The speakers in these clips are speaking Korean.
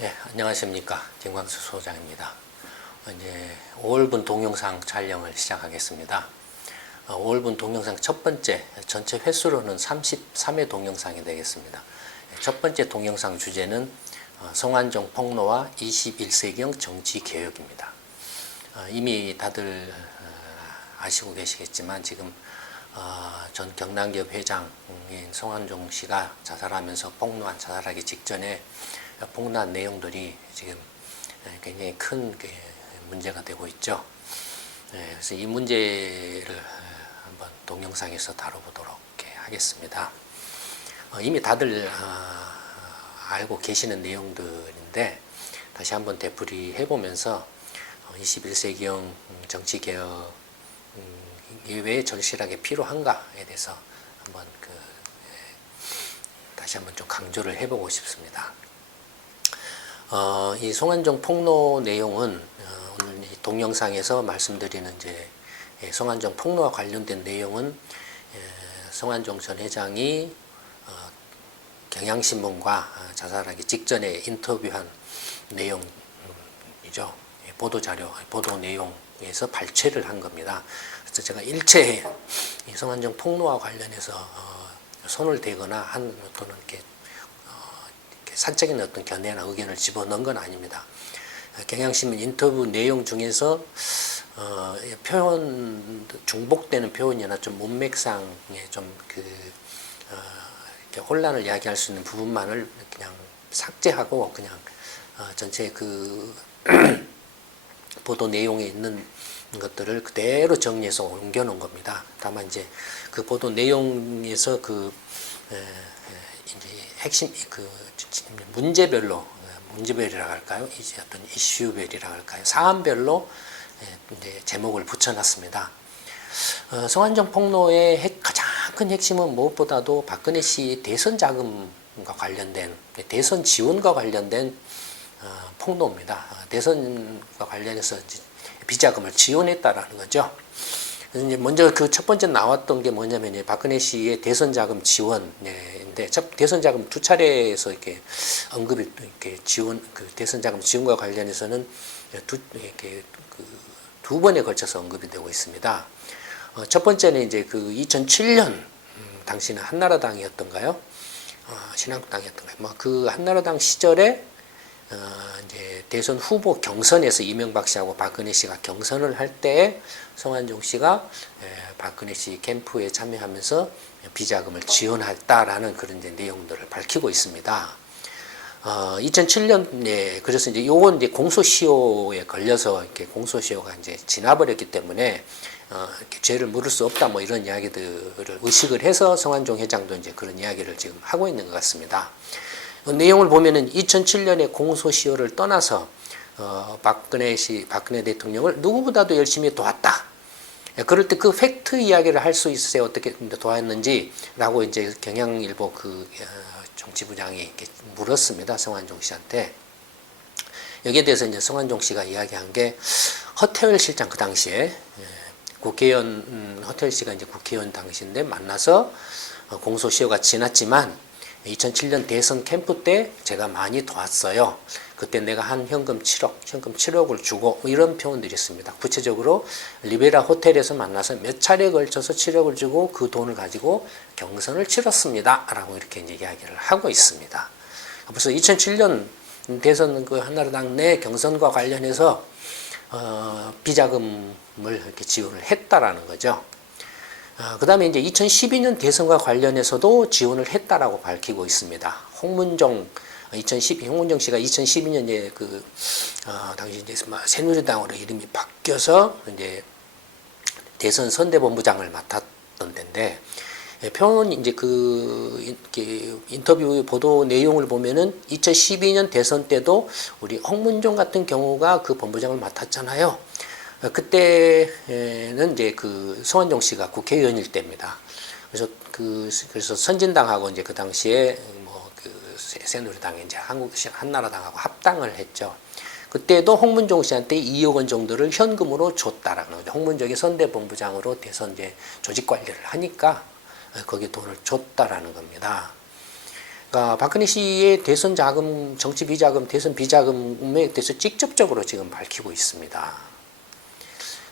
네, 안녕하십니까. 김광수 소장입니다. 이제 5월분 동영상 촬영을 시작하겠습니다. 5월분 동영상 첫 번째, 전체 횟수로는 33회 동영상이 되겠습니다. 첫 번째 동영상 주제는 성완종 폭로와 21세기형 정치개혁입니다. 이미 다들 아시고 계시겠지만 지금 전 경남기업 회장인 성완종 씨가 자살하면서 자살하기 직전에 폭로한 내용들이 지금 굉장히 큰 문제가 되고 있죠. 그래서 이 문제를 한번 동영상에서 다뤄보도록 하겠습니다. 이미 다들 알고 계시는 내용들인데 다시 한번 되풀이 해보면서 21세기형 정치개혁이 왜 절실하게 필요한가에 대해서 한번 다시 한번 좀 강조를 해보고 싶습니다. 이 성완종 폭로 내용은 오늘 이 동영상에서 말씀드리는 이제 성완종 폭로와 관련된 내용은 성완종 전 회장이 경향신문과 자살하기 직전에 인터뷰한 내용이죠. 보도자료, 보도 내용에서 발췌를 한 겁니다. 그래서 제가 일체의 이 성완종 폭로와 관련해서 손을 대거나 또는 이렇게 사적인 어떤 견해나 의견을 집어넣은 건 아닙니다. 경향신문 인터뷰 내용 중에서 표현 중복되는 표현이나 좀 문맥상에 좀 이렇게 혼란을 야기할 수 있는 부분만을 그냥 삭제하고 그냥 전체 보도 내용에 있는 것들을 그대로 정리해서 옮겨놓은 겁니다. 다만 이제 그 보도 내용에서 이제 핵심 문제별이라고 할까요? 이제 어떤 이슈별이라고 할까요? 사안별로 이제 제목을 붙여놨습니다. 성완종 폭로의 가장 큰 핵심은 무엇보다도 박근혜 씨 대선 자금과 관련된 대선 지원과 관련된 폭로입니다. 대선과 관련해서 비자금을 지원했다라는 거죠. 이제 먼저 그 첫 번째 나왔던 게 뭐냐면 박근혜 씨의 대선 자금 지원인데 대선 자금 두 차례에서 이렇게 언급이 이렇게 대선 자금 지원과 관련해서는 두 번에 걸쳐서 언급이 되고 있습니다. 첫 번째는 이제 2007년 당시는 한나라당이었던가요? 신한국당이었던가요? 그 한나라당 시절에 이제 대선 후보 경선에서 이명박 씨하고 박근혜 씨가 경선을 할 때 성완종 씨가 박근혜 씨 캠프에 참여하면서 비자금을 지원했다라는 그런 이제 내용들을 밝히고 있습니다. 2007년에 그래서 이제 요건 이제 공소시효에 걸려서 이렇게 공소시효가 이제 지나버렸기 때문에 이렇게 죄를 물을 수 없다 뭐 이런 이야기들을 의식을 해서 성완종 회장도 이제 그런 이야기를 지금 하고 있는 것 같습니다. 내용을 보면은 2007년에 공소시효를 떠나서 박근혜 대통령을 누구보다도 열심히 도왔다. 그럴 때 그 팩트 이야기를 할 수 있으세요? 어떻게 도왔는지라고 이제 경향일보 정치부장이 이렇게 물었습니다. 성완종 씨한테. 여기에 대해서 이제 성완종 씨가 이야기한 게 허태열 실장 그 당시에 국회의원 허태열 씨가 이제 국회의원 당시인데 만나서 공소시효가 지났지만 2007년 대선 캠프 때 제가 많이 도왔어요. 그때 내가 한 현금 7억을 주고 이런 표현들이 있습니다. 구체적으로 리베라 호텔에서 만나서 몇 차례에 걸쳐서 7억을 주고 그 돈을 가지고 경선을 치렀습니다. 라고 이렇게 이야기를 하고 있습니다. 벌써 2007년 대선 한나라당 내 경선과 관련해서 비자금을 이렇게 지원을 했다라는 거죠. 그 다음에 이제 2012년 대선과 관련해서도 지원을 했다라고 밝히고 있습니다. 홍문종 씨가 2012년에 당시 이제 새누리당으로 이름이 바뀌어서 이제 대선 선대본부장을 맡았던 데인데, 이제 인터뷰 보도 내용을 보면은 2012년 대선 때도 우리 홍문종 같은 경우가 그 본부장을 맡았잖아요. 그때는 이제 성완종 씨가 국회의원일 때입니다. 그래서 선진당하고 이제 그 당시에 새누리당이 이제 한나라당하고 합당을 했죠. 그때도 홍문종 씨한테 2억 원 정도를 현금으로 줬다라는 거죠. 홍문종이 선대본부장으로 대선 이제 조직 관리를 하니까 거기에 돈을 줬다라는 겁니다. 그러니까 박근혜 씨의 대선 자금, 정치 비자금, 대선 비자금에 대해서 직접적으로 지금 밝히고 있습니다.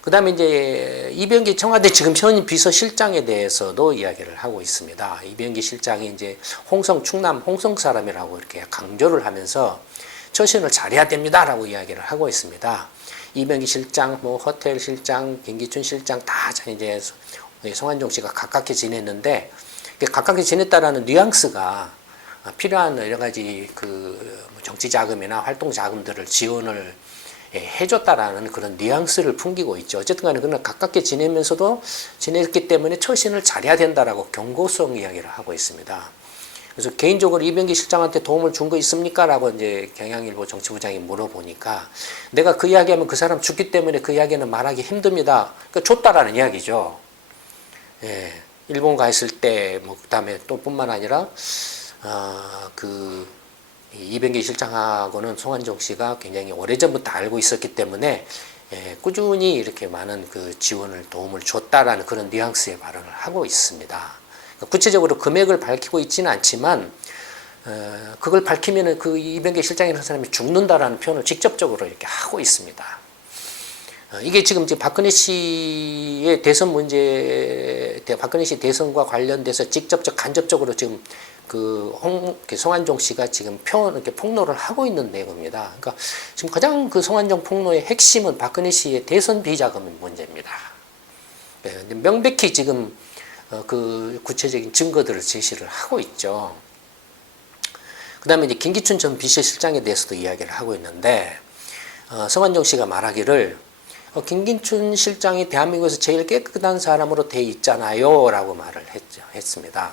그 다음에 이제 이병기 청와대 지금 현 비서실장에 대해서도 이야기를 하고 있습니다. 이병기 실장이 이제 홍성, 충남 홍성 사람이라고 이렇게 강조를 하면서 처신을 잘해야 됩니다라고 이야기를 하고 있습니다. 이병기 실장, 뭐 허텔 실장, 김기춘 실장 다 이제 성완종 씨가 가깝게 지냈는데 가깝게 지냈다라는 뉘앙스가 필요한 여러 가지 그 정치 자금이나 활동 자금들을 지원을 해줬다라는 그런 뉘앙스를 풍기고 있죠. 어쨌든 간에 그는 가깝게 지내면서도 지냈기 때문에 처신을 잘해야 된다라고 경고성 이야기를 하고 있습니다. 그래서 개인적으로 이병기 실장한테 도움을 준 거 있습니까? 라고 이제 경향일보 정치부장이 물어보니까 내가 그 이야기하면 그 사람 죽기 때문에 그 이야기는 말하기 힘듭니다. 그러니까 줬다라는 이야기죠. 예, 일본 가 있을 때, 뭐, 그 다음에 또 뿐만 아니라, 이병기 실장하고는 송환종 씨가 굉장히 오래전부터 알고 있었기 때문에, 예, 꾸준히 이렇게 많은 그 지원을, 도움을 줬다라는 그런 뉘앙스의 발언을 하고 있습니다. 그러니까 구체적으로 금액을 밝히고 있지는 않지만, 그걸 밝히면은 그 이병기 실장이라는 사람이 죽는다라는 표현을 직접적으로 이렇게 하고 있습니다. 이게 지금 박근혜 씨의 대선 문제, 박근혜 씨 대선과 관련돼서 직접적, 간접적으로 지금 송환종 씨가 지금 이렇게 폭로를 하고 있는 내용입니다. 그러니까 지금 가장 그 송환종 폭로의 핵심은 박근혜 씨의 대선 비자금 문제입니다. 명백히 지금 그 구체적인 증거들을 제시를 하고 있죠. 그 다음에 이제 김기춘 전 비서실장에 대해서도 이야기를 하고 있는데, 송환종 씨가 말하기를 김기춘 실장이 대한민국에서 제일 깨끗한 사람으로 돼 있잖아요 라고 말을 했습니다.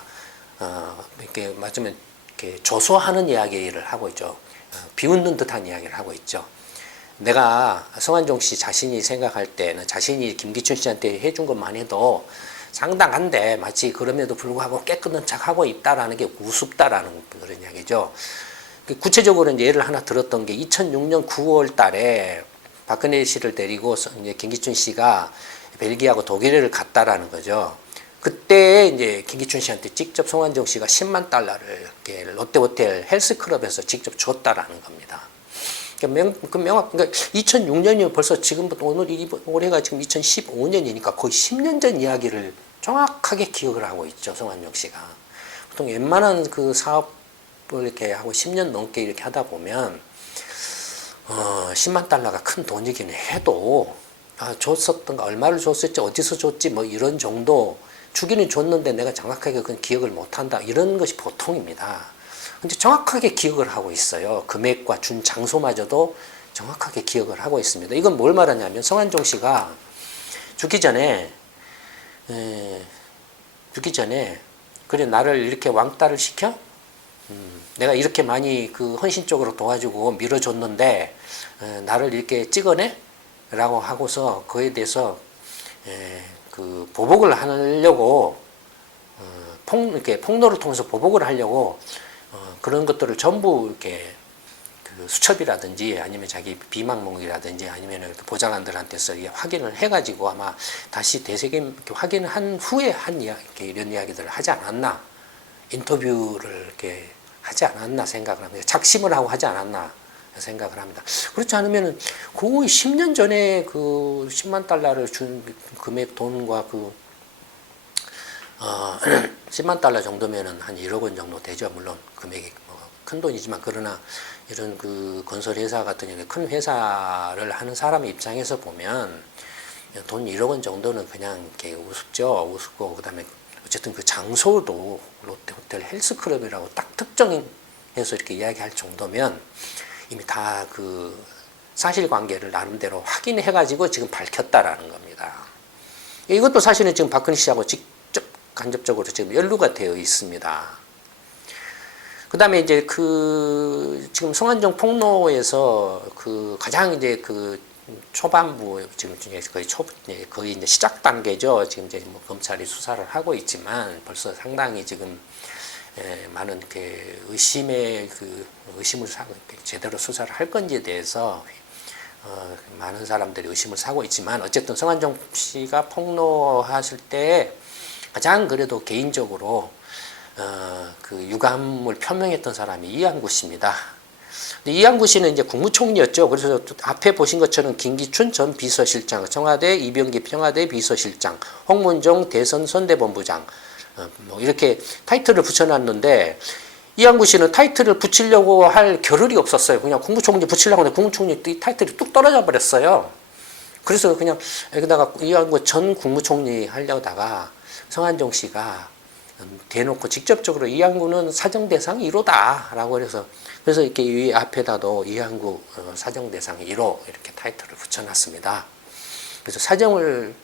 이렇게 맞으면 이렇게 조소하는 이야기를 하고 있죠. 비웃는 듯한 이야기를 하고 있죠. 내가 송환종 씨 자신이 생각할 때는 자신이 김기춘 씨한테 해준 것만 해도 상당한데 마치 그럼에도 불구하고 깨끗한 척하고 있다라는 게 우습다라는 그런 이야기죠. 구체적으로 이제 예를 하나 들었던 게 2006년 9월 달에 박근혜 씨를 데리고 이제 김기춘 씨가 벨기에하고 독일을 갔다라는 거죠. 그때 이제 김기춘 씨한테 직접 송환종 씨가 10만 달러를 이렇게 롯데호텔 헬스클럽에서 직접 줬다라는 겁니다. 그러니까 2006년이면 벌써 지금부터 올해가 지금 2015년이니까 거의 10년 전 이야기를 정확하게 기억을 하고 있죠, 송환종 씨가. 보통 웬만한 그 사업을 이렇게 하고 10년 넘게 이렇게 하다 보면 10만 달러가 큰 돈이긴 해도 줬었던가 얼마를 줬을지 어디서 줬지 뭐 이런 정도 주기는 줬는데 내가 정확하게 그건 기억을 못한다 이런 것이 보통입니다. 근데 정확하게 기억을 하고 있어요. 금액과 준 장소마저도 정확하게 기억을 하고 있습니다. 이건 뭘 말하냐면 송환종 씨가 죽기 전에 그래 나를 이렇게 왕따를 시켜? 내가 이렇게 많이 그 헌신적으로 도와주고 밀어줬는데 나를 이렇게 찍어내? 라고 하고서 그에 대해서 그 보복을 하려고 이렇게 폭로를 통해서 보복을 하려고 그런 것들을 전부 이렇게 그 수첩이라든지 아니면 자기 비망록이라든지 아니면 보좌관들한테서 확인을 해가지고 아마 다시 되새김 확인을 한 후에 이런 이야기들을 하지 않았나 인터뷰를 이렇게 하지 않았나 생각을 합니다. 작심을 하고 하지 않았나 생각을 합니다. 그렇지 않으면은 거의 10년 전에 그 10만 달러를 준 금액 돈과 10만 달러 정도면은 한 1억 원 정도 되죠. 물론 금액이 큰 돈이지만 그러나 이런 그 건설 회사 같은 경우에 큰 회사를 하는 사람의 입장에서 보면 돈 1억 원 정도는 그냥 이렇게 우습죠. 우습고 그다음에 어쨌든 그 장소도 롯데호텔 헬스클럽이라고 딱 특정해서 이렇게 이야기할 정도면 이미 다 그 사실관계를 나름대로 확인해가지고 지금 밝혔다라는 겁니다. 이것도 사실은 지금 박근혜 씨하고 직접 간접적으로 지금 연루가 되어 있습니다. 그 다음에 이제 지금 송환종 폭로에서 가장 이제 초반부 지금 거의 이제 시작 단계죠. 지금 이제 뭐 검찰이 수사를 하고 있지만 벌써 상당히 지금 많은 의심을 사고 제대로 수사를 할 건지에 대해서 많은 사람들이 의심을 사고 있지만 어쨌든 송환종 씨가 폭로하실 때 가장 그래도 개인적으로 그 유감을 표명했던 사람이 이한구 씨입니다. 이한구 씨는 이제 국무총리였죠. 그래서 앞에 보신 것처럼 김기춘 전 비서실장, 청와대 이병기 평화대 비서실장, 홍문종 대선 선대본부장, 뭐 이렇게 타이틀을 붙여놨는데 이한구 씨는 타이틀을 붙이려고 할 겨를이 없었어요. 그냥 국무총리 붙이려고 하는데 국무총리 타이틀이 뚝 떨어져 버렸어요. 그래서 그냥 여기다가 이한구 전 국무총리 하려다가 성한종 씨가 대놓고 직접적으로 이한구는 사정대상 1호다라고 그래서 이렇게 이 앞에다도 이한구 사정대상 1호 이렇게 타이틀을 붙여놨습니다. 그래서 사정을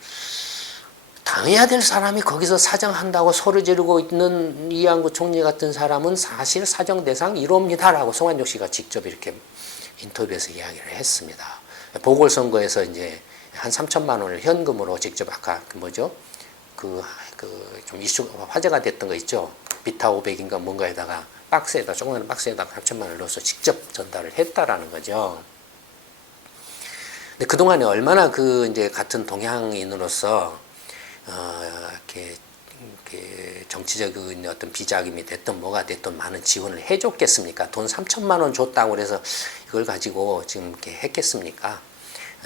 당해야 될 사람이 거기서 사정한다고 소리 지르고 있는 이한구 총리 같은 사람은 사실 사정대상 1호입니다라고 송한종 씨가 직접 이렇게 인터뷰에서 이야기를 했습니다. 보궐선거에서 이제 한 3천만 원을 현금으로 직접 아까 좀 이슈 화제가 됐던 거 있죠. 비타 500인가 뭔가에다가 조그마한 박스에다 3천만 원을 넣어서 직접 전달을 했다라는 거죠. 근데 그동안에 얼마나 이제 같은 동양인으로서 이렇게 정치적인 어떤 비자금이 됐든 뭐가 됐든 많은 지원을 해줬겠습니까? 돈 3천만 원 줬다고 그래서 이걸 가지고 지금 이렇게 했겠습니까?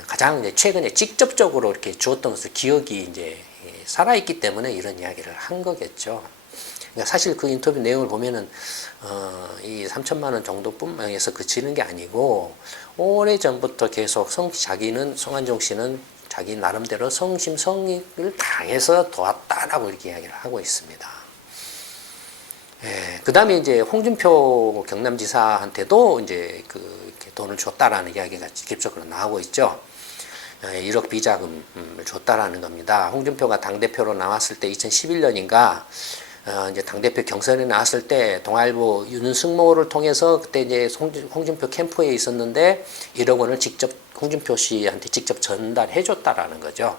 가장 이제 최근에 직접적으로 이렇게 주었던 것을 기억이 이제 살아있기 때문에 이런 이야기를 한 거겠죠. 그러니까 사실 그 인터뷰 내용을 보면은 이 3천만 원 정도뿐만에서 그치는 게 아니고 오래 전부터 계속 자기는 송한종 씨는 자기 나름대로 성심성의를 다해서 도왔다라고 이렇게 이야기를 하고 있습니다. 그 다음에 이제 홍준표 경남지사한테도 이제 이렇게 돈을 줬다라는 이야기가 직접적으로 나오고 있죠. 1억 비자금을 줬다라는 겁니다. 홍준표가 당대표로 나왔을 때 2011년인가 이제 당대표 경선에 나왔을 때 동아일보 윤승모를 통해서 그때 이제 홍준표 캠프에 있었는데 1억 원을 직접 홍준표 씨한테 직접 전달해 줬다라는 거죠.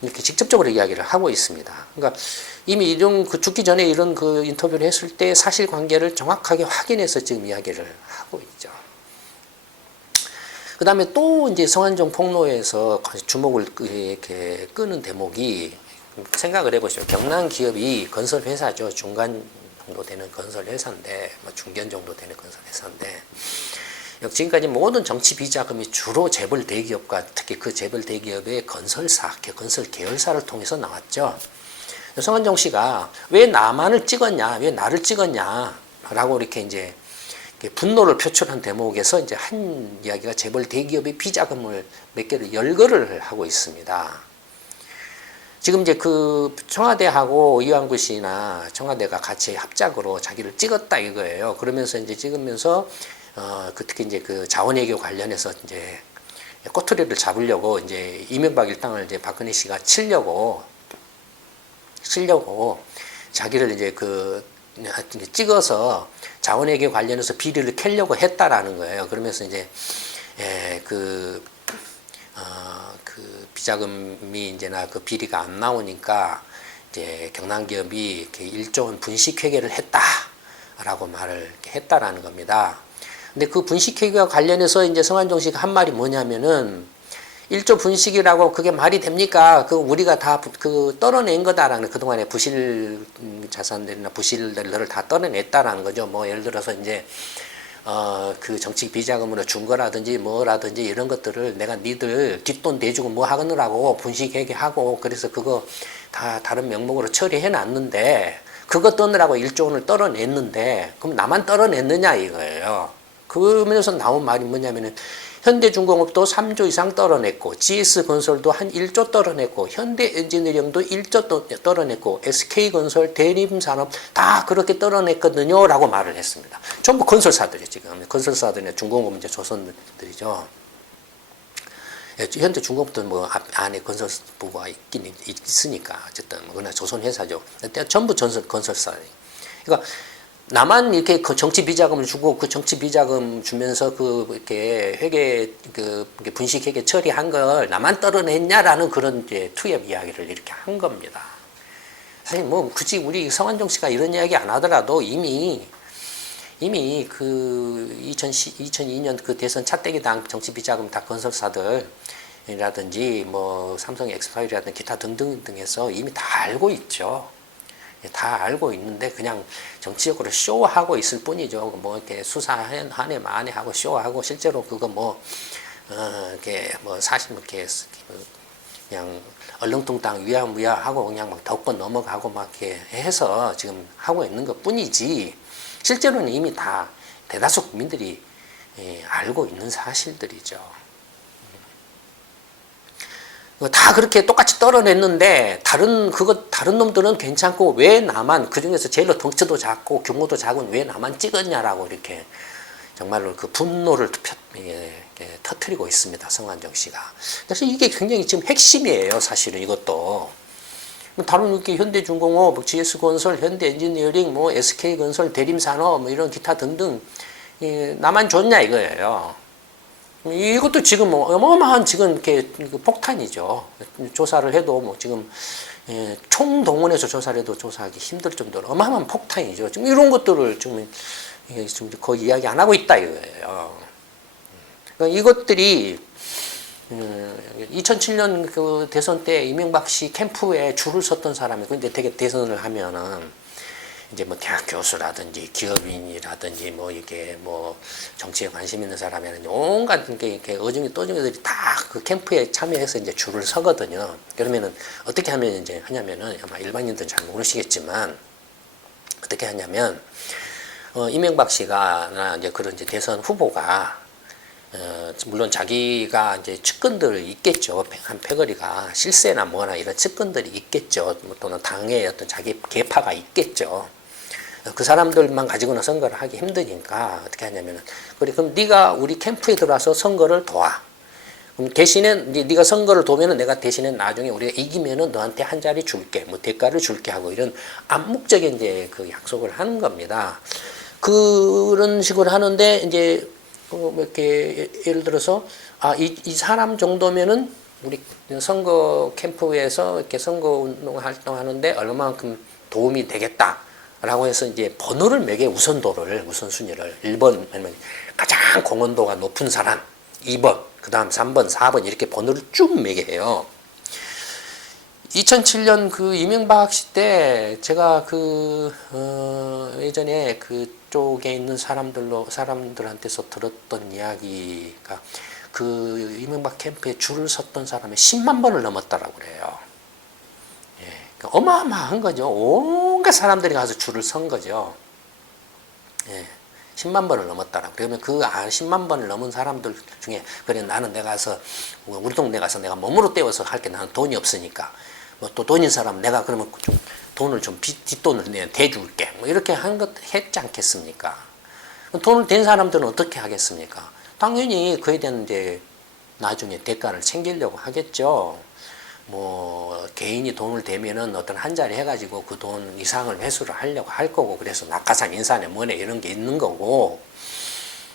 이렇게 직접적으로 이야기를 하고 있습니다. 그러니까 이미 죽기 전에 이런 인터뷰를 했을 때 사실관계를 정확하게 확인해서 지금 이야기를 하고 있죠. 그 다음에 또 이제 성한종 폭로에서 주목을 이렇게 끄는 대목이 생각을 해보시죠. 경남 기업이 건설 회사죠. 중간 정도 되는 건설 회사인데, 뭐 중견 정도 되는 건설 회사인데, 지금까지 모든 정치 비자금이 주로 재벌 대기업과 특히 그 재벌 대기업의 건설사, 건설 계열사를 통해서 나왔죠. 성한종 씨가 왜 나만을 찍었냐, 왜 나를 찍었냐라고 이렇게 이제 분노를 표출한 대목에서 이제 한 이야기가 재벌 대기업의 비자금을 몇 개를 열거를 하고 있습니다. 지금 이제 청와대하고 이한구 씨나 청와대가 같이 합작으로 자기를 찍었다 이거예요. 그러면서 이제 찍으면서 특히 이제 자원외교 관련해서 이제 꼬투리를 잡으려고 이제 이명박 일당을 이제 박근혜 씨가 치려고 자기를 이제 찍어서 자원외교 관련해서 비리를 캐려고 했다라는 거예요. 그러면서 이제 비자금이 이제나 비리가 안 나오니까 이제 경남기업이 이렇게 1조 원 분식회계를 했다라고 말을 했다라는 겁니다. 근데 그 분식회계와 관련해서 이제 성한종 씨가 한 말이 뭐냐면은 1조 분식이라고 그게 말이 됩니까? 우리가 다 떨어낸 거다라는 그동안의 부실 자산들이나 부실들을 다 떨어냈다라는 거죠. 뭐 예를 들어서 이제 정치 비자금으로 준 거라든지 뭐라든지 이런 것들을 내가 니들 뒷돈 대주고 뭐 하느라고 분식회계하고 그래서 그거 다 다른 명목으로 처리해 놨는데 그거 떠느라고 1조 원을 떨어냈는데 그럼 나만 떨어냈느냐 이거예요. 그러면서 나온 말이 뭐냐면은 현대중공업도 3조 이상 떨어냈고 GS건설도 한 1조 떨어냈고 현대엔지니어링도 1조 떨어냈고 SK건설, 대림산업 다 그렇게 떨어냈거든요 라고 말을 했습니다. 전부 건설사들이 지금 건설사들이나 중공업 이제 조선들이죠. 현대중공업도 뭐 안에 건설부가 있긴 있으니까 어쨌든 그러나 조선회사죠. 전부 건설사. 그러니까 나만 이렇게 정치 비자금을 주고 정치 비자금 주면서 이렇게 회계 분식 회계 처리한 걸 나만 떨어냈냐라는 그런 이제 투협 이야기를 이렇게 한 겁니다. 사실 뭐 굳이 우리 성한종 씨가 이런 이야기 안 하더라도 이미 2002년 대선 차떼기당 정치 비자금 다 건설사들이라든지 뭐 삼성 엑스파일이라든지 기타 등등등에서 이미 다 알고 있죠. 다 알고 있는데 그냥 정치적으로 쇼하고 있을 뿐이죠. 뭐 이렇게 수사 한 해 만에 하고 쇼하고 실제로 그거 뭐 이렇게 뭐 사실 이렇게 그냥 얼렁뚱땅 위야무야하고 그냥 막 덮고 넘어가고 막 이렇게 해서 지금 하고 있는 것 뿐이지 실제로는 이미 다 대다수 국민들이 알고 있는 사실들이죠. 다 그렇게 똑같이 떨어냈는데 다른 놈들은 괜찮고 왜 나만 그중에서 제일로 덩치도 작고 규모도 작은 왜 나만 찍었냐라고 이렇게 정말로 그 분노를 터뜨리고 있습니다. 성완종 씨가. 그래서 이게 굉장히 지금 핵심이에요. 사실은 이것도. 다른 이렇게 현대중공업, 뭐 GS건설, 현대엔지니어링, 뭐 SK건설, 대림산업, 뭐 이런 기타 등등 나만 줬냐 이거예요. 이것도 지금 뭐 어마어마한 지금 이렇게 폭탄이죠. 조사를 해도 뭐 지금 총동원해서 조사를 해도 조사하기 힘들 정도로 어마어마한 폭탄이죠. 지금 이런 것들을 지금 거의 이야기 안 하고 있다 이거예요. 그러니까 이것들이 2007년 그 대선 때 이명박 씨 캠프에 줄을 섰던 사람이 근데 되게 대선을 하면은 이제 뭐 대학 교수라든지 기업인이라든지 뭐 이게 뭐 정치에 관심 있는 사람이라든지 온갖 이렇게 어중이 떠중이들이 다 그 캠프에 참여해서 이제 줄을 서거든요. 그러면은 어떻게 하면 이제 하냐면은 아마 일반인들은 잘 모르시겠지만 어떻게 하냐면 이명박 씨가 이제 그런 이제 대선 후보가 물론 자기가 이제 측근들 있겠죠. 한 패거리가 실세나 뭐나 이런 측근들이 있겠죠. 또는 당의 어떤 자기 계파가 있겠죠. 그 사람들만 가지고는 선거를 하기 힘드니까 어떻게 하냐면은 그럼 네가 우리 캠프에 들어와서 선거를 도와. 그럼 대신에 네가 선거를 도면은 내가 대신에 나중에 우리가 이기면은 너한테 한 자리 줄게. 뭐 대가를 줄게 하고 이런 암묵적인 이제 그 약속을 하는 겁니다. 그런 식으로 하는데 이제 뭐 이렇게 예를 들어서 이 사람 정도면은 우리 선거 캠프에서 이렇게 선거 운동 활동하는데 얼마만큼 도움이 되겠다라고 해서 이제 번호를 매게 우선순위를 1번 아니면 가장 공헌도가 높은 사람 2번 그다음 3번 4번 이렇게 번호를 쭉 매게 해요. 2007년 그 이명박 씨 때 제가 예전에 그쪽에 있는 사람들한테서 들었던 이야기가 그 이명박 캠프에 줄을 섰던 사람이 10만 번을 넘었다라고 그래요. 예, 그러니까 어마어마한 거죠. 온갖 사람들이 가서 줄을 선 거죠. 예. 10만 번을 넘었다라고. 그러면 그 10만 번을 넘은 사람들 중에 그래 나는 내가 가서 우리 동네 가서 내가 몸으로 때워서 할게 나는 돈이 없으니까 뭐 또 돈인 사람 내가 그러면 좀 돈을 좀 뒷돈을 내가 대줄게 뭐 이렇게 한 것 했지 않겠습니까? 돈을 댄 사람들은 어떻게 하겠습니까? 당연히 그에 대한 이제 나중에 대가를 챙기려고 하겠죠. 뭐 개인이 돈을 대면은 어떤 한 자리 해가지고 그 돈 이상을 회수를 하려고 할 거고 그래서 낙하산 인사네 뭐네 이런 게 있는 거고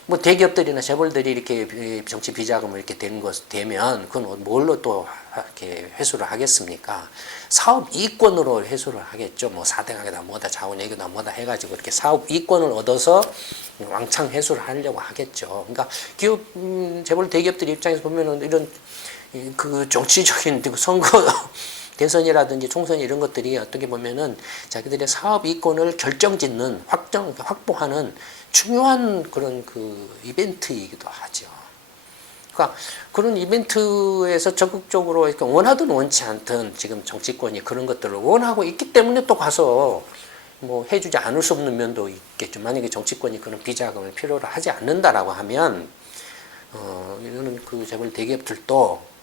뭐 대기업들이나 재벌들이 이렇게 정치 비자금을 이렇게 되면 그건 뭘로 또 이렇게 회수를 하겠습니까? 사업 이권으로 회수를 하겠죠. 뭐 사대강에다 뭐다 자원외교다 뭐다 해가지고 이렇게 사업 이권을 얻어서 왕창 회수를 하려고 하겠죠. 그러니까 기업 재벌 대기업들 입장에서 보면은 이런 그 정치적인 선거 대선이라든지 총선 이런 것들이 어떻게 보면은 자기들의 사업 이권을 결정짓는 확보하는 중요한 그런 그 이벤트이기도 하죠. 그러니까 그런 이벤트에서 적극적으로 이렇게 원하든 원치 않든 지금 정치권이 그런 것들을 원하고 있기 때문에 또 가서 뭐 해주지 않을 수 없는 면도 있겠죠. 만약에 정치권이 그런 비자금을 필요로 하지 않는다라고 하면 이거는 그 재벌 대기업들도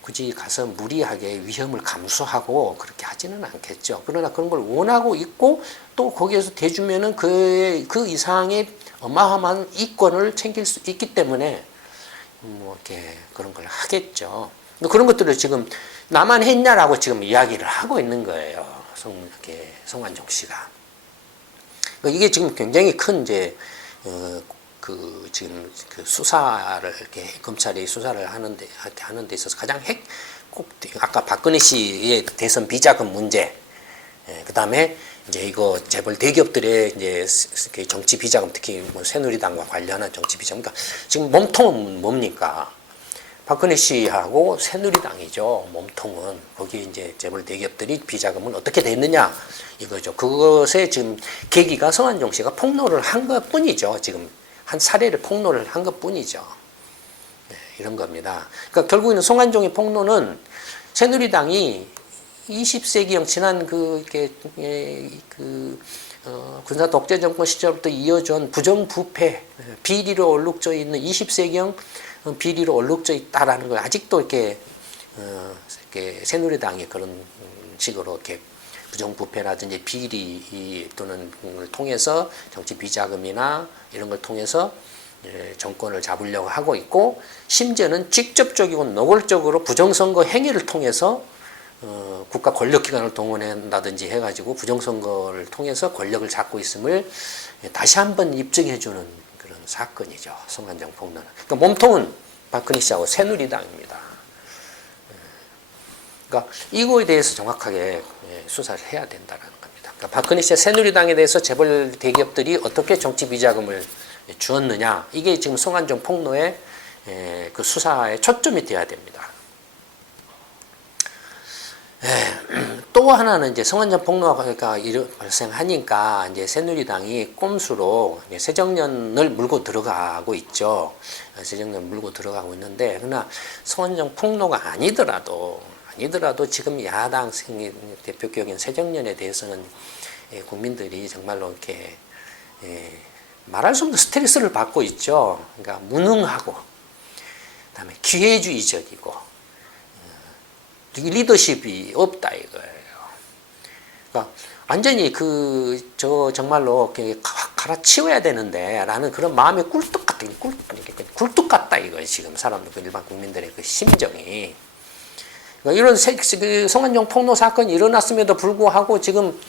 굳이 가서 무리하게 위험을 감수하고 그렇게 하지는 않겠죠. 그러나 그런 걸 원하고 있고 또 거기에서 대주면은 그 이상의 어마어마한 이권을 챙길 수 있기 때문에 뭐 이렇게 그런 걸 하겠죠. 그런 것들을 지금 나만 했냐라고 지금 이야기를 하고 있는 거예요. 성완종 씨가. 이게 지금 굉장히 큰 이제 지금 그 수사를 이렇게 검찰이 수사를 하는 데 있어서 가장 아까 박근혜 씨의 대선 비자금 문제, 그 다음에 이제 이거 재벌 대기업들의 이제 정치 비자금 특히 뭐 새누리당과 관련한 정치 비자금, 그러니까 지금 몸통은 뭡니까? 박근혜 씨하고 새누리당이죠. 몸통은. 거기 이제 재벌 대기업들이 비자금은 어떻게 됐느냐 이거죠. 그것에 지금 계기가 성완종 씨가 폭로를 한 것 뿐이죠. 지금 한 사례를 폭로를 한 것 뿐이죠. 네, 이런 겁니다. 그러니까 결국에는 성완종의 폭로는 새누리당이 20세기형 지난 군사 독재 정권 시절부터 이어져온 부정부패, 비리로 얼룩져 있는 20세기형 비리로 얼룩져 있다라는 걸 아직도 이렇게 새누리당이 그런 식으로 이렇게 부정부패라든지 비리 또는 걸 통해서 정치 비자금이나 이런 걸 통해서 정권을 잡으려고 하고 있고, 심지어는 직접적이고 노골적으로 부정선거 행위를 통해서 국가 권력기관을 동원한다든지 해가지고 부정선거를 통해서 권력을 잡고 있음을 다시 한번 입증해주는 그런 사건이죠. 성완종 폭로는. 그러니까 몸통은 박근혜 씨하고 새누리당입니다. 그러니까 이거에 대해서 정확하게 수사를 해야 된다는 겁니다. 그러니까 박근혜 씨의 새누리당에 대해서 재벌 대기업들이 어떻게 정치 비자금을 주었느냐, 이게 지금 성완종 폭로의 그 수사의 초점이 되어야 됩니다. 또 하나는 이제 성완종 폭로가 발생하니까 이제 새누리당이 꼼수로 새정년을 물고 들어가고 있죠. 새정년을 물고 들어가고 있는데, 그러나 성완종 폭로가 아니더라도 지금 야당 대표격인 새정년에 대해서는 국민들이 정말로 이렇게 말할 수 없는 스트레스를 받고 있죠. 그러니까 무능하고, 그다음에 기회주의적이고, 리더십이 없다 이거예요. 그러니까 완전히 정말로 갈아치워야 되는데 라는 그런 마음의 굴뚝 같다 이거예요. 지금 사람들, 일반 국민들의 그 심정이. 그러니까 이런 성완종 폭로 사건이 일어났음에도 불구하고 지금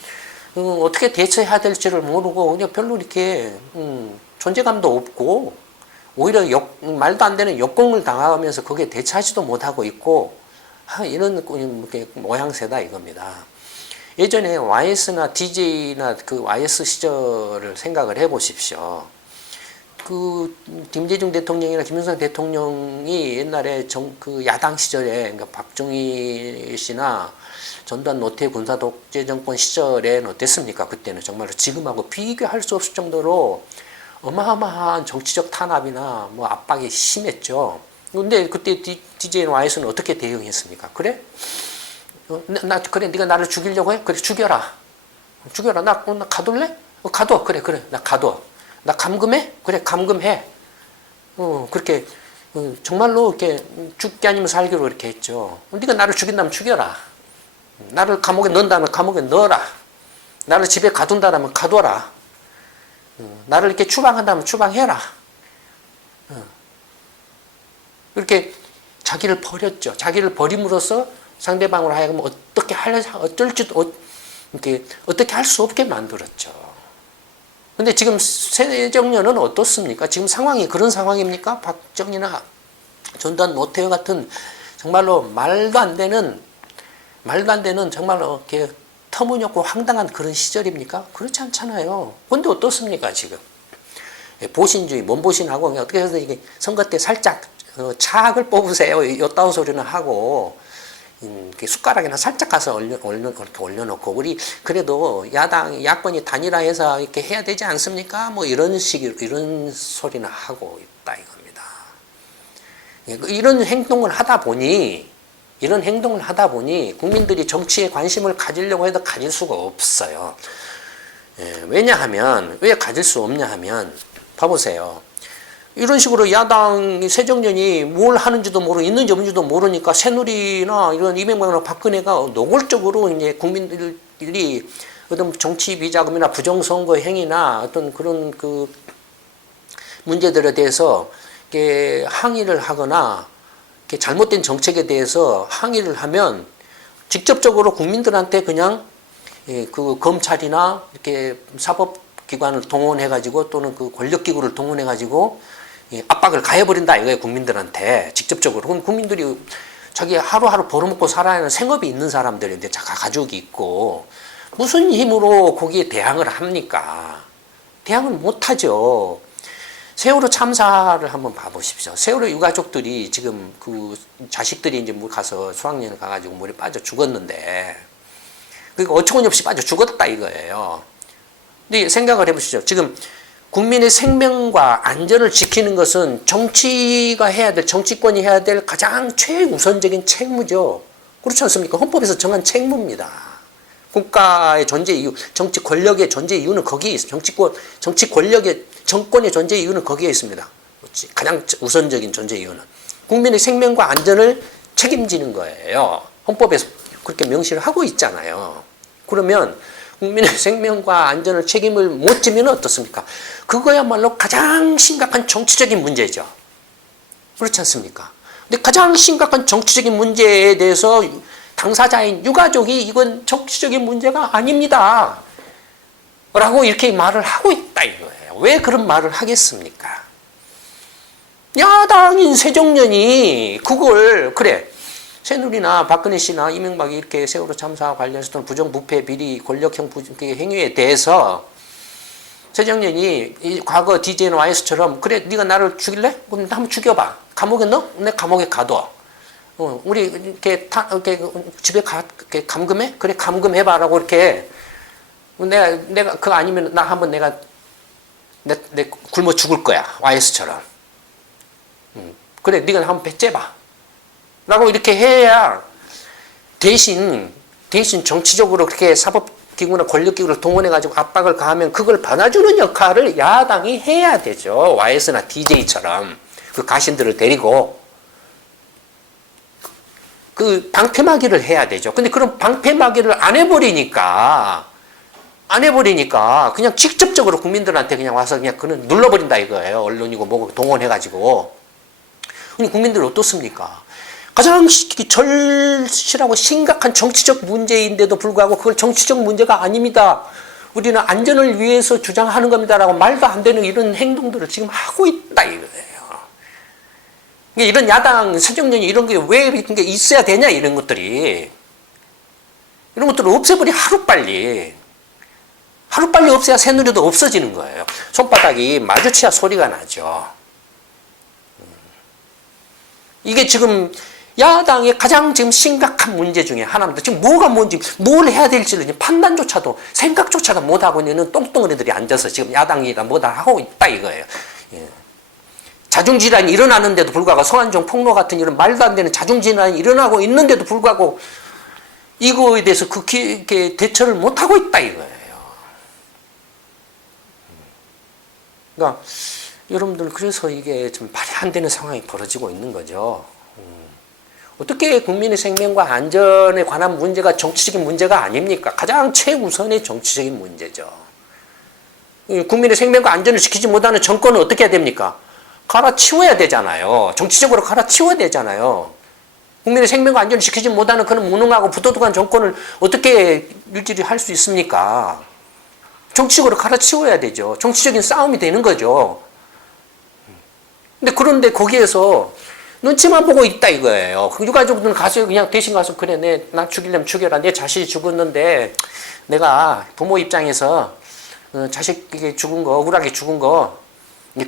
어떻게 대처해야 될지를 모르고 그냥 별로 이렇게 존재감도 없고, 오히려 말도 안 되는 역공을 당하면서 거기에 대처하지도 못하고 있고, 이런 모양새다 이겁니다. 예전에 YS나 DJ나 그 YS 시절을 생각을 해보십시오. 그 김대중 대통령이나 김영삼 대통령이 옛날에 그 야당 시절에, 그러니까 박정희 씨나 전두환 노태 군사 독재 정권 시절에는 어땠습니까? 그때는 정말로 지금하고 비교할 수 없을 정도로 어마어마한 정치적 탄압이나 뭐 압박이 심했죠. 근데 그때 DJ나 YS는 어떻게 대응했습니까? 그래? 그래, 네가 나를 죽이려고 해? 그래, 죽여라. 나 가둘래? 가둬. 그래, 나 가둬. 나 감금해? 그래, 감금해. 그렇게 정말로 이렇게 죽기 아니면 살기로 이렇게 했죠. 네가 나를 죽인다면 죽여라. 나를 감옥에 넣는다면 감옥에 넣어라. 나를 집에 가둔다면 가둬라. 나를 이렇게 추방한다면 추방해라. 이렇게 자기를 버렸죠. 자기를 버림으로써 상대방으로 하여금 어떻게 할 수 없게 만들었죠. 근데 지금 새정년은 어떻습니까? 지금 상황이 그런 상황입니까? 박정희나 전두환 노태우 같은 정말로 말도 안 되는 정말로 이렇게 터무니없고 황당한 그런 시절입니까? 그렇지 않잖아요. 근데 어떻습니까, 지금? 보신주의, 몸보신하고 어떻게 해서 이게 선거 때 살짝 차악을 뽑으세요. 이따위 소리는 하고, 숟가락이나 살짝 가서 올려놓고, 우리 그래도 야권이 단일화해서 이렇게 해야 되지 않습니까? 뭐 이런 소리나 하고 있다 이겁니다. 이런 행동을 하다 보니 국민들이 정치에 관심을 가지려고 해도 가질 수가 없어요. 왜냐하면, 왜 가질 수 없냐 하면, 봐보세요. 이런 식으로 야당 새정년이 뭘 하는지도 모르고 있는지 없는지도 모르니까 새누리나 이런 이명박이나 박근혜가 노골적으로 이제 국민들이 어떤 정치 비자금이나 부정선거 행위나 어떤 그런 그 문제들에 대해서 이렇게 항의를 하거나 이렇게 잘못된 정책에 대해서 항의를 하면 직접적으로 국민들한테 그냥 그 검찰이나 이렇게 사법기관을 동원해가지고 또는 그 권력기구를 동원해가지고 압박을 가해버린다 이거예요. 국민들한테 직접적으로. 그럼 국민들이 자기 하루하루 벌어먹고 살아야 하는 생업이 있는 사람들인데 가족이 있고 무슨 힘으로 거기에 대항을 합니까? 대항을 못하죠. 세월호 참사를 한번 봐보십시오. 세월호 유가족들이 지금 그 자식들이 이제 물 가서 수학여행 가가지고 물에 빠져 죽었는데, 그러니까 어처구니없이 빠져 죽었다 이거예요. 근데 생각을 해보시죠. 지금 국민의 생명과 안전을 지키는 것은 정치가 해야 될, 정치권이 해야 될 가장 최우선적인 책무죠. 그렇지 않습니까? 헌법에서 정한 책무입니다. 국가의 존재 이유, 정치 권력의 존재 이유는 거기에 있어요. 정치 권력의, 정권의 존재 이유는 거기에 있습니다. 가장 우선적인 존재 이유는. 국민의 생명과 안전을 책임지는 거예요. 헌법에서 그렇게 명시를 하고 있잖아요. 그러면 국민의 생명과 안전을 책임을 못 지면 어떻습니까? 그거야말로 가장 심각한 정치적인 문제죠. 그렇지 않습니까? 근데 가장 심각한 정치적인 문제에 대해서 당사자인 유가족이 이건 정치적인 문제가 아닙니다. 라고 이렇게 말을 하고 있다 이거예요. 왜 그런 말을 하겠습니까? 야당인 새정년이 그걸, 그래, 새누리나 박근혜 씨나 이명박이 이렇게 세월호 참사와 관련해서 또는 부정부패 비리 권력형 행위에 대해서 새정년이 이 과거 DJ나 YS처럼 그래 네가 나를 죽일래? 그럼 한번 죽여봐. 감옥에 넣어? 내 감옥에 가둬. 우리 이렇게 집에 이렇게 감금해? 그래 감금해봐라고 이렇게 내가 그거 아니면 나 한번 내가 내 굶어 죽을 거야 YS처럼. 그래 네가 한번 배째봐. 라고 이렇게 해야 대신 정치적으로 그렇게 사법기구나 권력기구를 동원해가지고 압박을 가하면 그걸 받아주는 역할을 야당이 해야 되죠. YS나 DJ처럼 그 가신들을 데리고 그 방패막이를 해야 되죠. 근데 그런 방패막이를 안 해버리니까 그냥 직접적으로 국민들한테 그냥 와서 그냥 그는 눌러버린다 이거예요. 언론이고 뭐고 동원해가지고. 근데 국민들 어떻습니까? 가장 절실하고 심각한 정치적 문제인데도 불구하고 그걸 정치적 문제가 아닙니다. 우리는 안전을 위해서 주장하는 겁니다라고 말도 안 되는 이런 행동들을 지금 하고 있다 이거예요. 이런 야당 새정년이 이런 게 왜 이런 게 있어야 되냐 이런 것들이. 이런 것들을 없애버리 하루빨리 없애야 새누리도 없어지는 거예요. 손바닥이 마주쳐야 소리가 나죠. 이게 지금 야당의 가장 지금 심각한 문제 중에 하나입니다. 지금 뭐가 뭔지, 뭘 해야 될지를 판단조차도, 생각조차도 못하고 있는 똥덩어리들이 앉아서 지금 야당이다 뭐다 하고 있다 이거예요. 예. 자중질환이 일어나는데도 불구하고 성완종 폭로 같은 이런 말도 안 되는 자중질환이 일어나고 있는데도 불구하고 이거에 대해서 그렇게 대처를 못하고 있다 이거예요. 그러니까 여러분들 그래서 이게 좀 말이 안 되는 상황이 벌어지고 있는 거죠. 어떻게 국민의 생명과 안전에 관한 문제가 정치적인 문제가 아닙니까? 가장 최우선의 정치적인 문제죠. 국민의 생명과 안전을 지키지 못하는 정권은 어떻게 해야 됩니까? 갈아치워야 되잖아요. 정치적으로 갈아치워야 되잖아요. 국민의 생명과 안전을 지키지 못하는 그런 무능하고 부도덕한 정권을 어떻게 유지를 할 수 있습니까? 정치적으로 갈아치워야 되죠. 정치적인 싸움이 되는 거죠. 그런데 거기에서 눈치만 보고 있다 이거예요. 유가족들은 가서 그냥 대신 가서 그래 나 죽이려면 죽여라. 내 자식이 죽었는데 내가 부모 입장에서 자식이 죽은 거 억울하게 죽은 거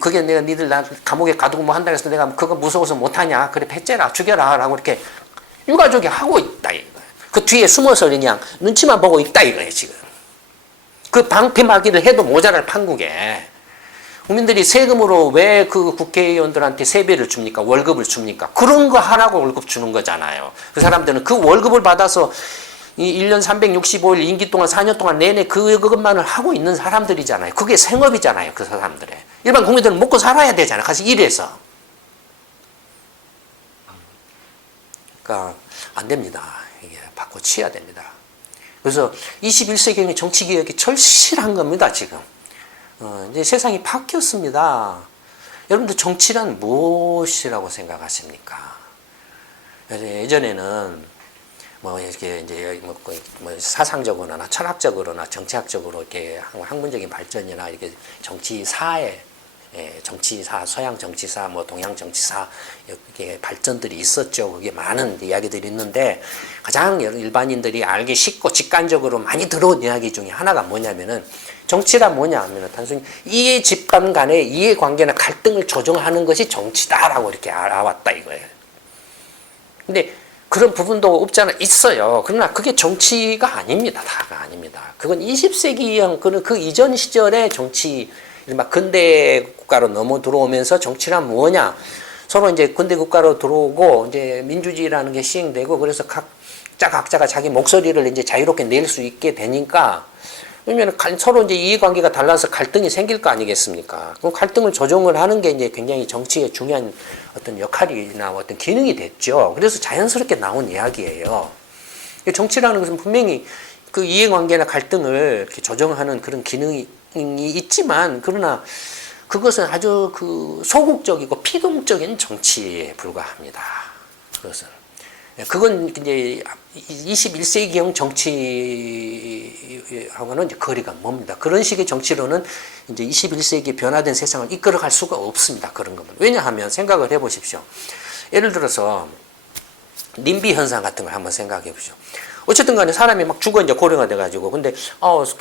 그게 내가 니들 나 감옥에 가두고 뭐 한다 해서 내가 그거 무서워서 못하냐. 그래 배째라 죽여라 라고 이렇게 유가족이 하고 있다 이거예요. 그 뒤에 숨어서 그냥 눈치만 보고 있다 이거예요 지금. 그 방패막이를 해도 모자랄 판국에 국민들이 세금으로 왜 그 국회의원들한테 세배를 줍니까? 월급을 줍니까? 그런 거 하라고 월급 주는 거잖아요. 그 사람들은 그 월급을 받아서 이 1년 365일 임기 동안 4년 동안 내내 그것만을 하고 있는 사람들이잖아요. 그게 생업이잖아요. 그 사람들의. 일반 국민들은 먹고 살아야 되잖아요. 가서 일해서. 그러니까 안 됩니다. 이게 바꿔치워야 됩니다. 그래서 21세기의 정치개혁이 절실한 겁니다. 지금. 이제 세상이 바뀌었습니다. 여러분들 정치란 무엇이라고 생각하십니까? 예전에는 뭐 이렇게 이제 뭐 사상적으로나 철학적으로나 정치학적으로 이렇게 학문적인 발전이나 이렇게 정치사에 정치사, 서양 정치사, 뭐 동양 정치사 이렇게 발전들이 있었죠. 그게 많은 이야기들이 있는데 가장 일반인들이 알기 쉽고 직관적으로 많이 들어온 이야기 중에 하나가 뭐냐면은 정치란 뭐냐 하면 단순히 이해 집단 간의 이해관계나 갈등을 조정하는 것이 정치다라고 이렇게 알아왔다 이거예요. 근데 그런 부분도 없잖아 있어요. 그러나 그게 정치가 아닙니다. 다가 아닙니다. 그건 20세기형 그 이전 시절의 정치, 막 근대 국가로 넘어 들어오면서 정치란 뭐냐? 서로 이제 근대 국가로 들어오고 이제 민주주의라는 게 시행되고 그래서 각자가 자기 목소리를 이제 자유롭게 낼 수 있게 되니까 왜냐면 서로 이제 이해관계가 달라서 갈등이 생길 거 아니겠습니까? 그럼 갈등을 조정을 하는 게 이제 굉장히 정치의 중요한 어떤 역할이나 어떤 기능이 됐죠. 그래서 자연스럽게 나온 이야기예요. 정치라는 것은 분명히 그 이해관계나 갈등을 이렇게 조정하는 그런 기능이 있지만 그러나 그것은 아주 그 소극적이고 피동적인 정치에 불과합니다. 그건 이제 21세기형 정치하고는 이제 거리가 멉니다. 그런 식의 정치로는 이제 21세기 변화된 세상을 이끌어갈 수가 없습니다. 그런 것은. 왜냐하면 생각을 해보십시오. 예를 들어서 님비 현상 같은 걸 한번 생각해 보십시오. 어쨌든 간에 사람이 막 죽어 이제 고령화 돼가지고 근데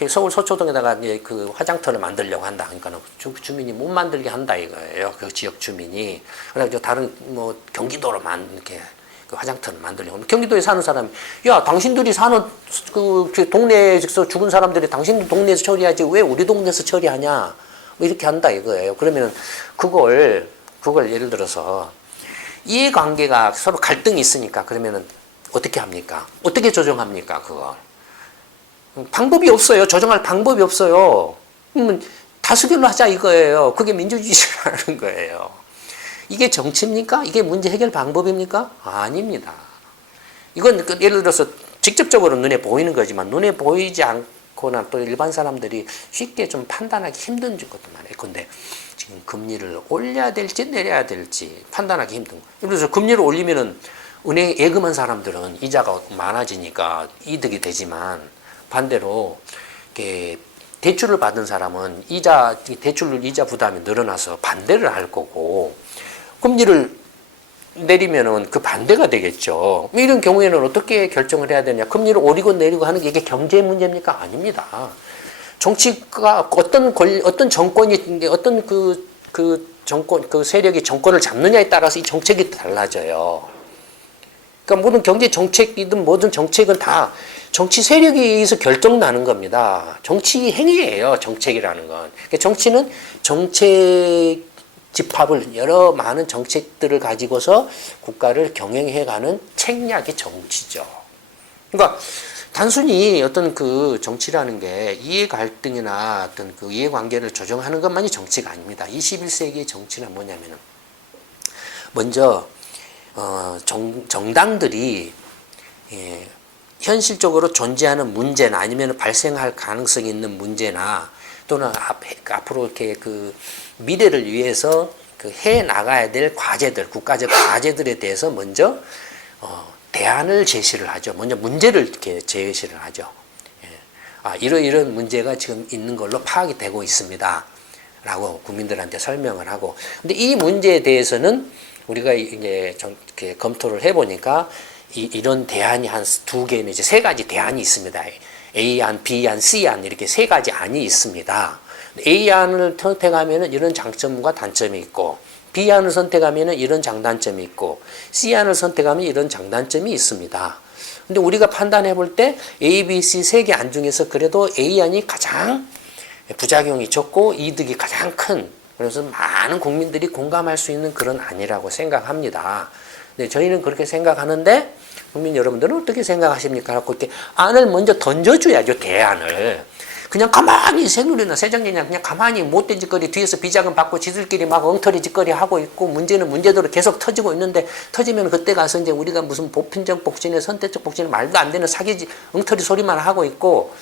서울 서초동에다가 이제 그 화장터를 만들려고 한다. 그러니까 주민이 못 만들게 한다 이거예요. 그 지역 주민이. 그래가지고 다른 뭐 경기도로만 이렇게 그 화장터를 만들려고. 경기도에 사는 사람이, 야, 당신들이 사는 그 동네에서 죽은 사람들이 당신 동네에서 처리하지 왜 우리 동네에서 처리하냐? 뭐 이렇게 한다 이거예요. 그러면은 그걸 예를 들어서 이해관계가 서로 갈등이 있으니까 그러면은 어떻게 합니까? 어떻게 조정합니까? 그걸 방법이 없어요. 조정할 방법이 없어요. 다수결로 하자 이거예요. 그게 민주주의라는 거예요. 이게 정치입니까? 이게 문제 해결 방법입니까? 아닙니다. 이건 예를 들어서 직접적으로 눈에 보이는 거지만 눈에 보이지 않거나 또 일반 사람들이 쉽게 좀 판단하기 힘든 것도 많아요. 근데 지금 금리를 올려야 될지 내려야 될지 판단하기 힘든 거예요. 예를 들어서 금리를 올리면은 은행에 예금한 사람들은 이자가 많아지니까 이득이 되지만 반대로 이렇게 대출을 받은 사람은 대출 이자 부담이 늘어나서 반대를 할 거고 금리를 내리면은 그 반대가 되겠죠. 이런 경우에는 어떻게 결정을 해야 되냐? 금리를 오리고 내리고 하는 게 이게 경제 문제입니까? 아닙니다. 정치가 어떤 정권이 어떤 정권 그 세력이 정권을 잡느냐에 따라서 이 정책이 달라져요. 그러니까 모든 경제 정책이든 모든 정책은 다 정치 세력에 의해서 결정나는 겁니다. 정치 행위예요. 정책이라는 건. 그러니까 정치는 정책 집합을 여러 많은 정책들을 가지고서 국가를 경영해가는 책략이 정치죠. 그러니까 단순히 어떤 그 정치라는 게 이해 갈등이나 어떤 그 이해관계를 조정하는 것만이 정치가 아닙니다. 21세기의 정치는 뭐냐면은 먼저 정당들이 현실적으로 존재하는 문제나 아니면 발생할 가능성이 있는 문제나 또는 앞으로 이렇게 그 미래를 위해서 그 해 나가야 될 과제들, 국가적 과제들에 대해서 먼저 대안을 제시를 하죠. 먼저 문제를 이렇게 제시를 하죠. 이런 문제가 지금 있는 걸로 파악이 되고 있습니다. 라고 국민들한테 설명을 하고. 근데 이 문제에 대해서는 우리가 이제 이렇게 검토를 해보니까 이런 대안이 한 두 개, 이제 세 가지 대안이 있습니다. A안, B안, C안 이렇게 세 가지 안이 있습니다. A안을 선택하면 이런 장점과 단점이 있고 B안을 선택하면 이런 장단점이 있고 C안을 선택하면 이런 장단점이 있습니다. 근데 우리가 판단해 볼 때 A, B, C 세 개 안 중에서 그래도 A안이 가장 부작용이 적고 이득이 가장 큰, 그래서 많은 국민들이 공감할 수 있는 그런 안이라고 생각합니다. 근데 저희는 그렇게 생각하는데 국민 여러분들은 어떻게 생각하십니까? 라고 이렇게 안을 먼저 던져줘야죠. 대안을. 그냥 가만히 새누리나 새정치냐 그냥 가만히 못된 짓거리 뒤에서 비자금 받고 지들끼리 막 엉터리 짓거리 하고 있고 문제는 문제대로 계속 터지고 있는데 터지면 그때 가서 이제 우리가 무슨 보편적 복지나 선택적 복지는 말도 안 되는 사기 엉터리 소리만 하고 있고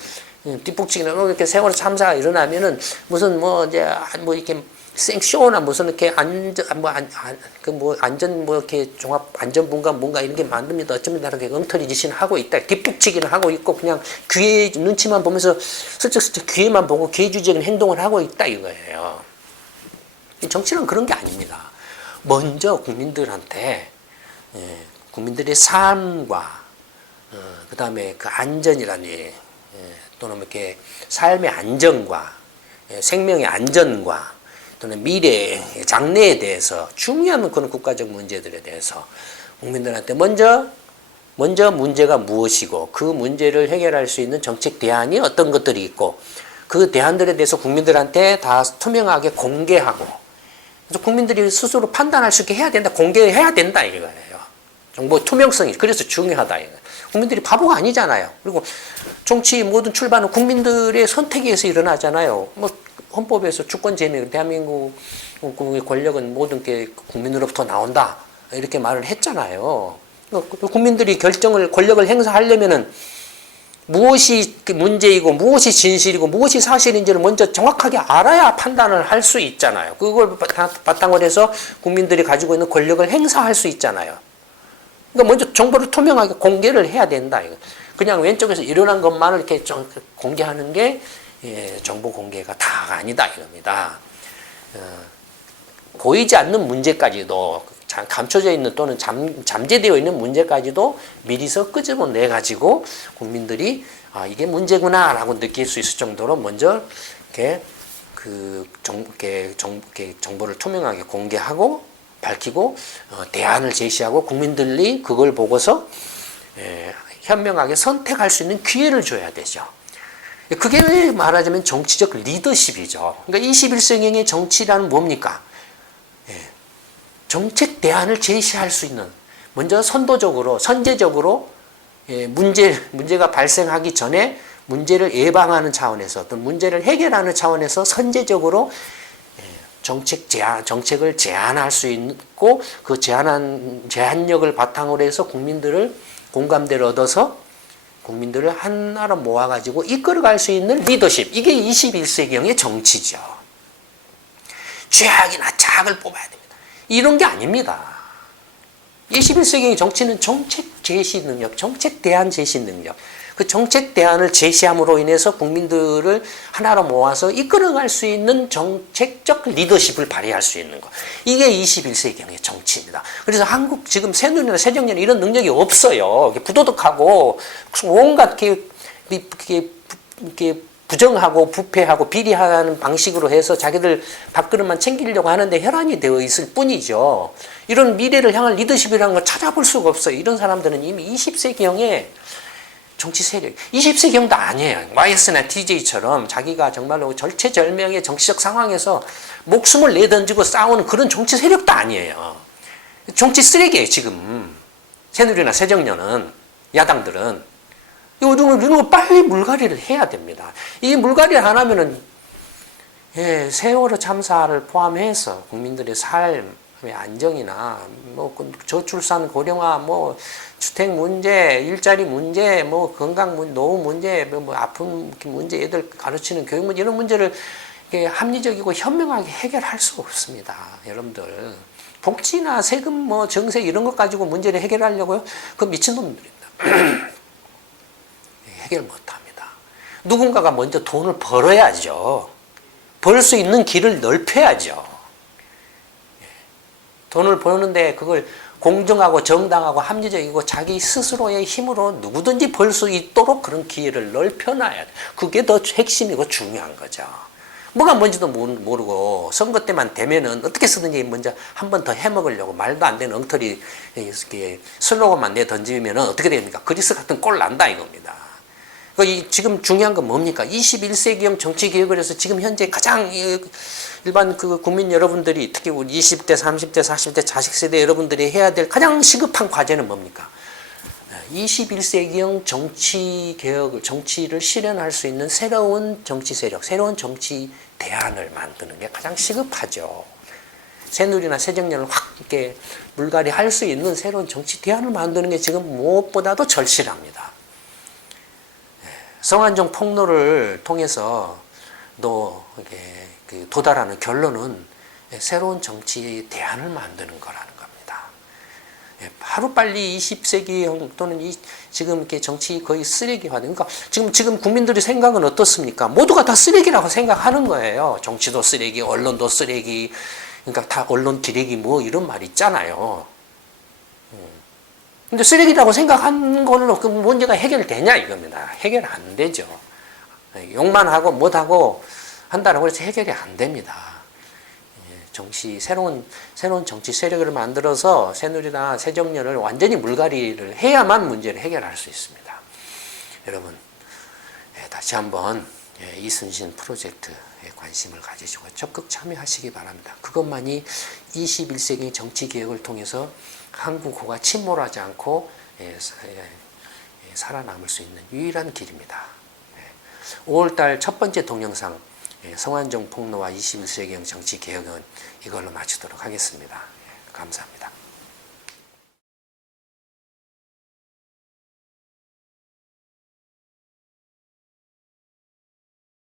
뒷북치기나 이렇게 세월호 참사가 일어나면은 무슨 뭐 이제 뭐 이렇게 생쇼나 무슨 이렇게 안전 뭐 이렇게 종합 안전분과 뭔가 이런 게 만듭니다. 어쩌면 이렇게 엉터리 짓이나 하고 있다. 뒷북치기는 하고 있고 그냥 귀에 눈치만 보면서 슬쩍슬쩍 귀에만 보고 귀주적인 행동을 하고 있다 이거예요. 정치는 그런 게 아닙니다. 먼저 국민들한테 국민들의 삶과 그다음에 그 안전이라니 또는 이렇게 삶의 안정과 생명의 안전과 또는 미래의 장래에 대해서 중요한 그런 국가적 문제들에 대해서 국민들한테 먼저 문제가 무엇이고 그 문제를 해결할 수 있는 정책 대안이 어떤 것들이 있고 그 대안들에 대해서 국민들한테 다 투명하게 공개하고 그래서 국민들이 스스로 판단할 수 있게 해야 된다. 공개해야 된다 이거예요. 정보 투명성이 그래서 중요하다 이거. 국민들이 바보가 아니잖아요. 그리고 정치 모든 출발은 국민들의 선택에 의해서 일어나잖아요. 뭐 헌법에서 주권 재명 대한민국의 권력은 모든 게 국민으로부터 나온다 이렇게 말을 했잖아요. 국민들이 권력을 행사하려면은 무엇이 문제이고 무엇이 진실이고 무엇이 사실인지를 먼저 정확하게 알아야 판단을 할 수 있잖아요. 그걸 바탕으로 해서 국민들이 가지고 있는 권력을 행사할 수 있잖아요. 그러니까 먼저 정보를 투명하게 공개를 해야 된다. 그냥 왼쪽에서 일어난 것만을 이렇게 공개하는 게 정보 공개가 다가 아니다 이겁니다. 보이지 않는 문제까지도 감춰져 있는 또는 잠재되어 있는 문제까지도 미리서 끄집어내 가지고 국민들이 이게 문제구나라고 느낄 수 있을 정도로 먼저 이렇게 정보를 투명하게 공개하고 밝히고 대안을 제시하고 국민들이 그걸 보고서 현명하게 선택할 수 있는 기회를 줘야 되죠. 그게 말하자면 정치적 리더십이죠. 그러니까 21세기의 정치라는 뭡니까? 정책 대안을 제시할 수 있는 먼저 선도적으로 선제적으로 문제가 발생하기 전에 문제를 예방하는 차원에서 또 문제를 해결하는 차원에서 선제적으로 정책을 제안할 수 있고 그 제안력을 바탕으로 해서 국민들을 공감대를 얻어서 국민들을 하나로 모아가지고 이끌어갈 수 있는 리더십. 이게 21세기형의 정치죠. 쥐약이나 작을 뽑아야 됩니다. 이런 게 아닙니다. 21세기의 정치는 정책 제시 능력, 정책 대안 제시 능력. 그 정책 대안을 제시함으로 인해서 국민들을 하나로 모아서 이끌어갈 수 있는 정책적 리더십을 발휘할 수 있는 것. 이게 21세기형의 정치입니다. 그래서 한국 지금 새누리나 새정년 이런 능력이 없어요. 부도덕하고 온갖 부정하고 부패하고 비리하는 방식으로 해서 자기들 밥그릇만 챙기려고 하는데 혈안이 되어 있을 뿐이죠. 이런 미래를 향한 리더십이라는 걸 찾아볼 수가 없어요. 이런 사람들은 이미 20세기형의 정치 세력, 20세기형도 아니에요. YS나 TJ처럼 자기가 정말로 절체절명의 정치적 상황에서 목숨을 내던지고 싸우는 그런 정치 세력도 아니에요. 정치 쓰레기예요, 지금. 새누리나 새정년은, 야당들은. 이런 거 빨리 물갈이를 해야 됩니다. 이 물갈이를 안 하면은, 세월호 참사를 포함해서 국민들의 삶의 안정이나, 저출산 고령화, 주택 문제, 일자리 문제, 건강 문제, 노후 문제, 아픈 문제, 애들 가르치는 교육 문제, 이런 문제를 합리적이고 현명하게 해결할 수 없습니다. 여러분들. 복지나 세금, 정세 이런 것 가지고 문제를 해결하려고요? 그 미친놈들입니다. 해결 못 합니다. 누군가가 먼저 돈을 벌어야죠. 벌 수 있는 길을 넓혀야죠. 돈을 버는데 그걸 공정하고 정당하고 합리적이고 자기 스스로의 힘으로 누구든지 벌 수 있도록 그런 기회를 넓혀놔야 돼. 그게 더 핵심이고 중요한 거죠. 뭐가 뭔지도 모르고 선거 때만 되면은 어떻게 쓰든지 먼저 한 번 더 해먹으려고 말도 안 되는 엉터리 슬로건만 내던지면은 어떻게 됩니까? 그리스 같은 꼴 난다 이겁니다. 지금 중요한 건 뭡니까? 21세기형 정치 개혁을 해서 지금 현재 가장 일반 국민 여러분들이 특히 우리 20대, 30대, 40대 자식 세대 여러분들이 해야 될 가장 시급한 과제는 뭡니까? 21세기형 정치 개혁을, 정치를 실현할 수 있는 새로운 정치 세력, 새로운 정치 대안을 만드는 게 가장 시급하죠. 새누리나 새정년을 확 이렇게 물갈이 할 수 있는 새로운 정치 대안을 만드는 게 지금 무엇보다도 절실합니다. 성완종 폭로를 통해서 도달하는 결론은 새로운 정치 대안을 만드는 거라는 겁니다. 하루빨리 20세기형 또는 지금 이렇게 정치 거의 쓰레기화된, 그러니까 지금 국민들의 생각은 어떻습니까? 모두가 다 쓰레기라고 생각하는 거예요. 정치도 쓰레기, 언론도 쓰레기, 그러니까 다 언론 기레기 이런 말 있잖아요. 근데 쓰레기라고 생각한 걸로 그 문제가 해결되냐 이겁니다. 해결 안 되죠. 욕만 하고 못하고 한다라고 해서 해결이 안 됩니다. 새로운 정치 세력을 만들어서 새누리당, 새정년을 완전히 물갈이를 해야만 문제를 해결할 수 있습니다. 여러분, 다시 한번 이순신 프로젝트에 관심을 가지시고 적극 참여하시기 바랍니다. 그것만이 21세기 정치 개혁을 통해서 한국호가 침몰하지 않고 살아남을 수 있는 유일한 길입니다. 5월달 첫 번째 동영상 성완종 폭로와 21세기형 정치 개혁은 이걸로 마치도록 하겠습니다. 감사합니다.